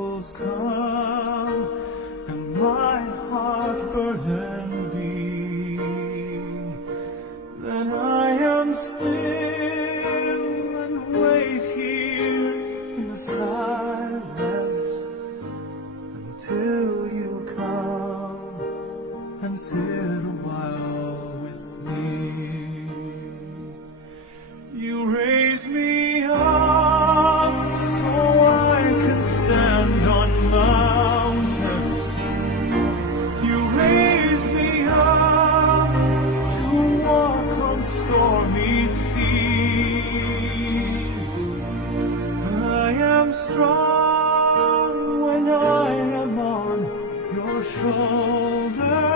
troubles come and my heart burdened be, then I am still and wait here in the silence until you come and sit a while with me. You raise me up so I can stand on mountains. You raise me up to walk on stormy seas. I am strong when I am on your shoulder.